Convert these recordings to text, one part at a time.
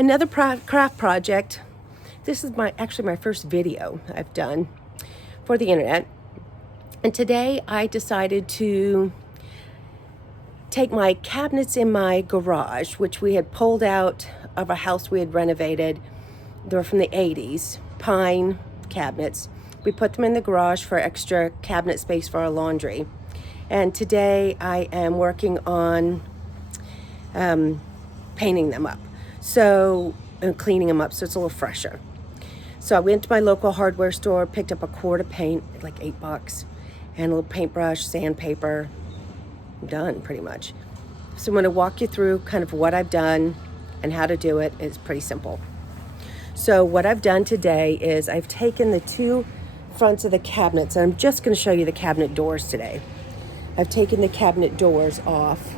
Another craft project. This is actually my first video I've done for the internet. And today I decided to take my cabinets in my garage, which we had pulled out of a house we had renovated. They're from the 80s, pine cabinets. We put them in the garage for extra cabinet space for our laundry. And today I am working on painting them up. And cleaning them up so it's a little fresher. So I went to my local hardware store, picked up a quart of paint, like $8, and a little paintbrush, sandpaper. I'm done pretty much. So I'm going to walk you through kind of what I've done and how to do it. It's pretty simple. So what I've done today is I've taken the two fronts of the cabinets, and I'm just going to show you the cabinet doors today. I've taken the cabinet doors off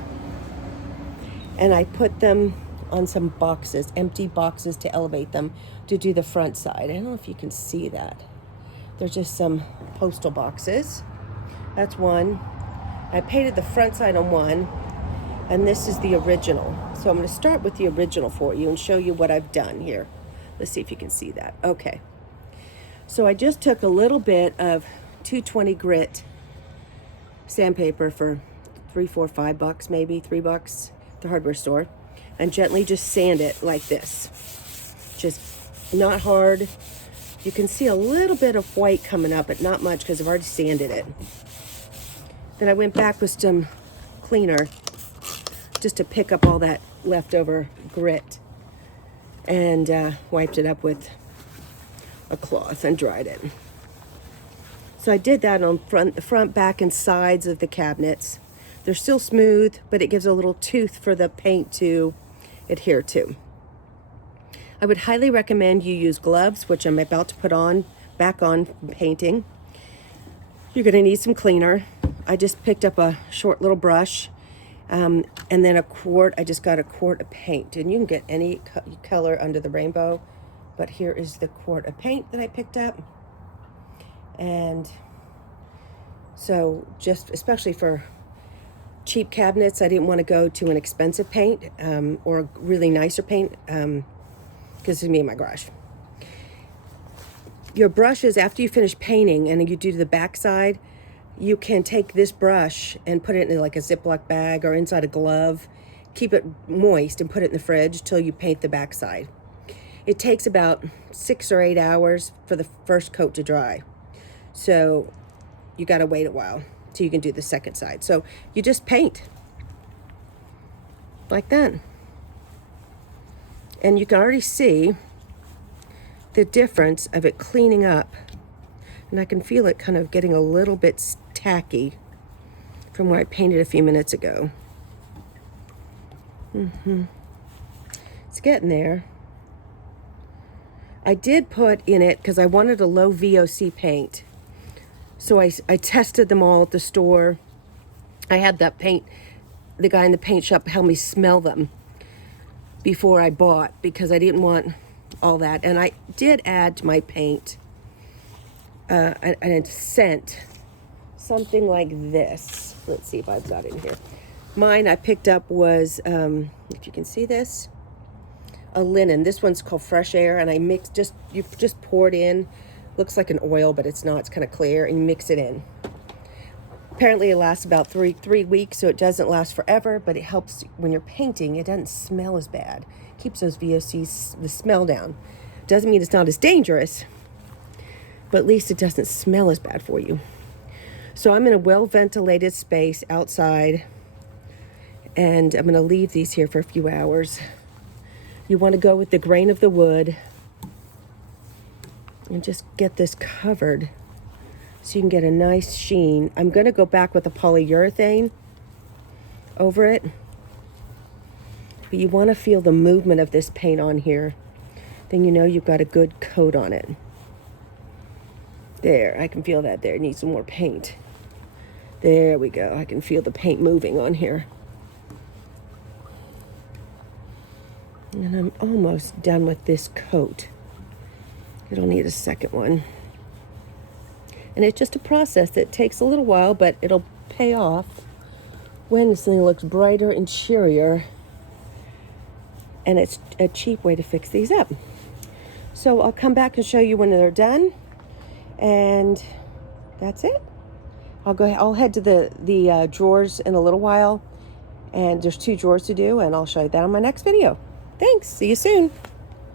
and I put them on some boxes, empty boxes, to elevate them to do the front side. I don't know if you can see that. There's just some postal boxes. That's one. I painted the front side on one, and this is the original. So I'm going to start with the original for you and show you what I've done here. Let's see if you can see that. Okay. So I just took a little bit of 220 grit sandpaper for $3, $4, $5 maybe, $3 at the hardware store, and gently just sand it like this. Just not hard. You can see a little bit of white coming up, but not much because I've already sanded it. Then I went back with some cleaner just to pick up all that leftover grit, and wiped it up with a cloth and dried it. So I did that on the front, back, and sides of the cabinets. They're still smooth, but it gives a little tooth for the paint to adhere to. I would highly recommend you use gloves, which I'm about to put back on painting. You're going to need some cleaner. I just picked up a short little brush, and then a quart. I just got a quart of paint, and you can get any color under the rainbow, but here is the quart of paint that I picked up. And so just especially for cheap cabinets, I didn't want to go to an expensive paint or a really nicer paint because it's me in my garage. Your brushes, after you finish painting and you do the back side, you can take this brush and put it in like a Ziploc bag or inside a glove, keep it moist, and put it in the fridge till you paint the back side. It takes about 6 or 8 hours for the first coat to dry. So you got to wait a while till you can do the second side. So you just paint like that. And you can already see the difference of it cleaning up. And I can feel it kind of getting a little bit tacky from where I painted a few minutes ago. It's getting there. I did put in it, because I wanted a low VOC paint. So I tested them all at the store. I had that paint, the guy in the paint shop helped me smell them before I bought, because I didn't want all that. And I did add to my paint a scent, something like this. Let's see if I've got it in here. Mine I picked up was, if you can see this, a linen. This one's called Fresh Air, and I mixed, you just pour it in. Looks like an oil, but it's not. It's kind of clear, and you mix it in. Apparently it lasts about three weeks, so it doesn't last forever, but it helps when you're painting. It doesn't smell as bad. Keeps those VOCs, the smell down. Doesn't mean it's not as dangerous, but at least it doesn't smell as bad for you. So I'm in a well-ventilated space outside, and I'm going to leave these here for a few hours. You want to go with the grain of the wood and just get this covered so you can get a nice sheen. I'm going to go back with a polyurethane over it, but you want to feel the movement of this paint on here. Then you know you've got a good coat on it. There, I can feel that there. It needs some more paint. There we go. I can feel the paint moving on here. And I'm almost done with this coat. It'll need a second one. And it's just a process that takes a little while, but it'll pay off when this thing looks brighter and cheerier and it's a cheap way to fix these up. So I'll come back and show you when they're done, and that's it. I'll head to the drawers in a little while, and there's 2 drawers to do, and I'll show you that on my next video. Thanks. See you soon.